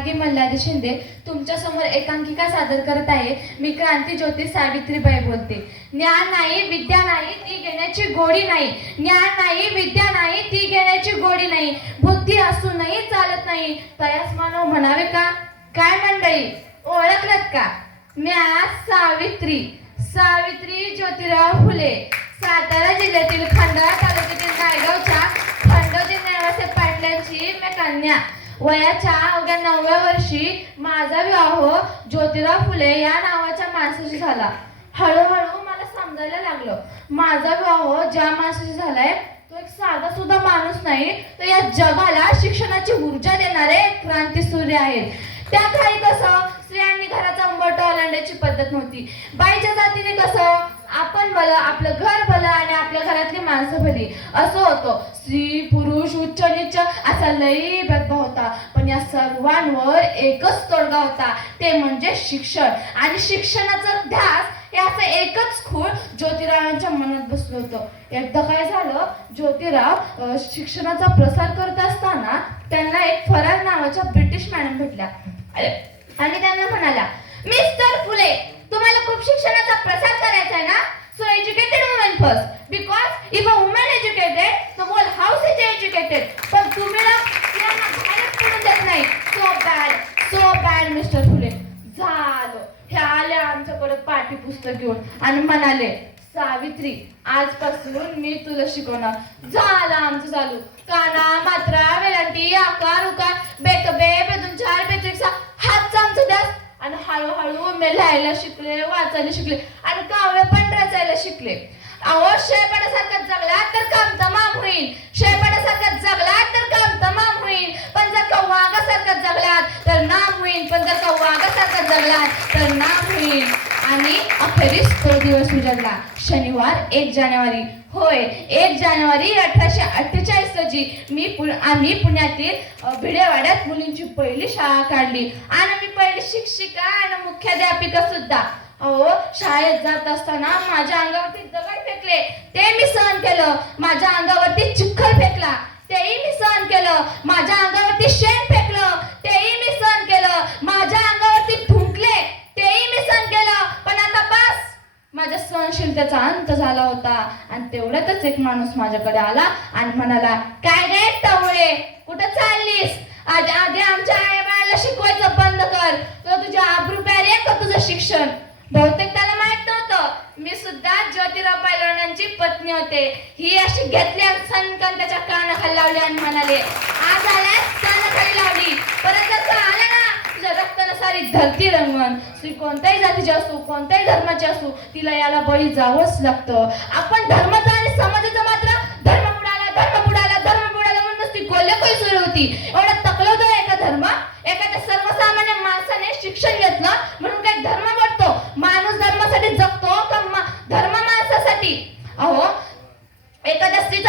गार्गी मल्हारी शिंदे तुमच्यासमोर एकांकिका सादर करत आहे. मी क्रांती ज्योती सावित्रीबाई बोलते. ज्ञान नाही विद्या नाही ती घेण्याची गोडी नाही. ज्ञान नाही विद्या नाही ती घेण्याची गोडी नाही. बुद्धी असूनही चालत नाही. तयास मानव म्हणावे का? काय मंडळी ओळखलत का? म्या सावित्री सावित्री ज्योतिराव फुले सातारा जिल्ह्यातील खंडाळा तालुक्यातील नायगावच्या खंडोजी नेवासे पाटलांची मी कन्या. वयाच्या अवघ्या नवव्या वर्षी माझा विवाह ज्योतिराव फुले या नावाच्या माणसाशी झाला. हळूहळू मला समजायला लागलं. माझा विवाह ज्या माणसाशी झालाय तो एक साधा सुद्धा माणूस नाही. तो या जगाला शिक्षणाची ऊर्जा देणारे क्रांती सूर्य आहेत त्या काही कसं स्त्रियांनी घराचा उंबरठा ओलांडण्याची पद्धत नव्हती. बाईच्या जातीने कसं आपण भलं आपलं घर भलं आणि आपल्या घरातली माणसं भली. असं होतं. स्त्री पुरुष उच्च नीच असा लई भेदभाव होता. पण या सर्वांवर एकच तोडगा होता. ते म्हणजे शिक्षण. आणि शिक्षणाचा ध्यास हे असं एकच खूळ ज्योतिरावांच्या मनात बसलं होतं. एकदा काय झालं? ज्योतिराव शिक्षणाचा प्रसार करत असताना त्यांना एक फरार नावाच्या ब्रिटिश मॅडम भेटल्या. आणि त्यांना म्हणाल्या खूप शिक्षणाचा प्रसार करायचा आहे ना so educated women first because if a woman educated the whole house is educated पण तुम्ही ना स्त्रियांना बाहेरच पडून देत नाही. So bad so bad mister Phule. झालं. हे आले आमच्याकडे पाठी पुस्तक घेऊन आणि म्हणाले सावित्री आजपासून मी तुला शिकवणार. झालं आमचं चालू. काना मात्रा वेलांटी आकार उकार बेकबे बेदून चार बेत्रिक्सा हातचा आमचा द्या हळूहळू मी लिहायला शिकले वाचायला शिकले आणि कावळे पण रचायला शिकले. अहो शेपडासारखा जगला तर काम तमाम होईल शेपडासारखा जगला तर काम तमाम होईल पण जर का वाघासारखा जगलात तर नाम होईल पण जर का वाघासारखा जगलात तर नाम होईल आणि अखेरीस तो दिवस उजडला शनिवार एक जानेवारी. होय एक जानेवारी अठराशे अठ्ठेचाळीस रोजी मी पु- आम्ही पुण्यातील भिडेवाड्यात मुलींची पहिली शाळा काढली. आणि मी पहिली शिक्षिका आणि मुख्याध्यापिका सुद्धा. अहो शाळेत जात असताना माझ्या अंगावरती दगड फेकले. ते मी सहन केलं. माझ्या अंगावरती चिखल फेकला. तेही मी सहन केलं. माझ्या अंगावरती शेण फेकलं तेही मी सहन केलं माझ्या अंगावरती थुंकले तेही मी सहन केलं पण आता बस माझ्या सहनशीलतेचा अंत झाला होता. आणि तेवढ्यातच एक माणूस माझ्याकडे आला आणि म्हणाला काय रे टवळे कुठं चाललीस? आधी आधी आमच्या आई बाळाला शिकवायचं बंद कर. तुला तुझ्या आबरू प्यारे का तुझं शिक्षण. बहुतेक त्याला माहीत नव्हतं. मी सुद्धा ज्योतिराव पैलवानांची पत्नी होते. ही अशी घेतली आणि सनकन त्याच्या कानाखाली लावली आणि म्हणाले आज आल्यास कानाखाली लावली परत जर का आला ना तुझ्या रक्तानं सारी धरती रंगण स्त्री कोणत्याही जातीची असू कोणत्याही धर्माची असू तिला याला बळी जावंच लागतं. आपण धर्माचा आणि समाजाचा मात्र धर्म बुडाला धर्म बुडाला धर्म बुडाला म्हणूनच ती गोल्लेकोई सुरू होती. एवढ्या तकलं होतं एका धर्म एखाद्या सर्वसामान्य माणसाने शिक्षण घेतलं म्हणून काय धर्म वाटतो माणूस धर्मासाठी जगतो का मा- धर्म माणसासाठी अहो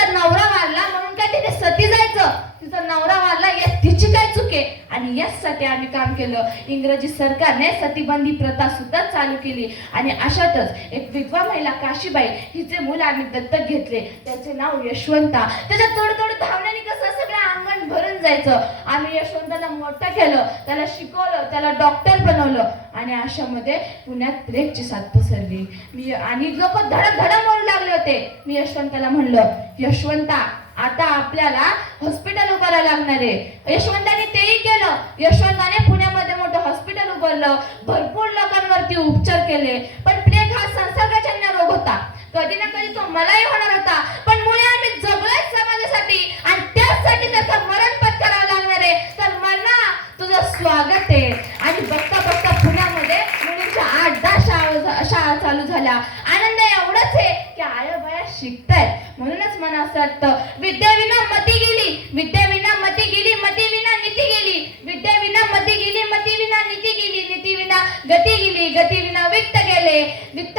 तिचा नवरा वारला म्हणून काय तिने सती जायचं? तिचा नवरा वारला या तिची काय चुके आणि याचसाठी आम्ही काम केलं. इंग्रजी सरकारने सतीबंदी प्रथा सुद्धा चालू केली. आणि अशातच एक विधवा महिला काशीबाई हिचे मूल आम्ही दत्तक घेतले. त्याचे नाव यशवंता. त्याच्या थोडं थोडं धावण्याने कसं सगळं अंगण जायचं. आम्ही यशवंताला मोठं केलं त्याला शिकवलं त्याला डॉक्टर बनवलं आणि अशामध्ये पुण्यात ब्रेकची साथ पसरली. मी आणि लोक धडक धडक म्हणू लागले होते. मी यशवंताला म्हणलं यशवंता आता आपल्याला हॉस्पिटल उभारायला लागणार आहे. यशवंताने तेही केलं. यशवंताने पुण्यामध्ये मोठं हॉस्पिटल उभारलं. भरपूर लोकांवरती उपचार केले. पण प्लेग हा संसर्गजन्य रोग होता. कधी ना कधी तो मलाही होणार होता. पण मुळे आम्ही जगलोय समाजासाठी आणि त्याचसाठी त्याचं मरण पत्करावं लागणार आहे तर मरणा तुझं स्वागत आणि बघता बघता पुण्यामध्ये मुलींच्या आठ दहा शाळा शाळा चालू झाल्या. आनंद एवढाच आहे की आया बाया शिकतायत. म्हणूनच मला असं वाटतं विद्याविना मती गेली विद्याविना मती गेली मती विना नीती गेली. विद्याविना मती गेली मती विना नीती गेली नीती विना गती गेली गती विना वित्त गेले. वित्त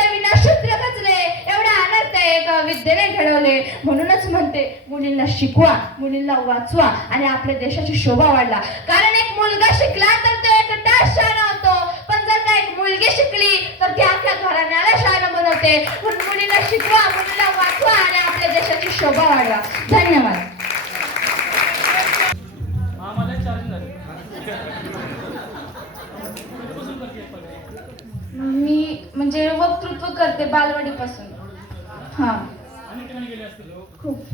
एका विद्येने घडवले. म्हणूनच म्हणते मुलींना शिकवा मुलींना वाचवा आणि आपल्या देशाची शोभा वाढला कारण एक मुलगा शिकला तर तो एक शाळा होतो. पण जर का एक मुलगी शिकली तर ती आपल्या घराण्याला शाळा बनवते. म्हणून मुलींना शिकवा मुलीला वाचवा आणि आपल्या देशाची शोभा वाढवा. धन्यवाद. मी म्हणजे वक्तृत्व करते बालवाडीपासून. हा. अनेक ठिकाणी गेले असतील खूप.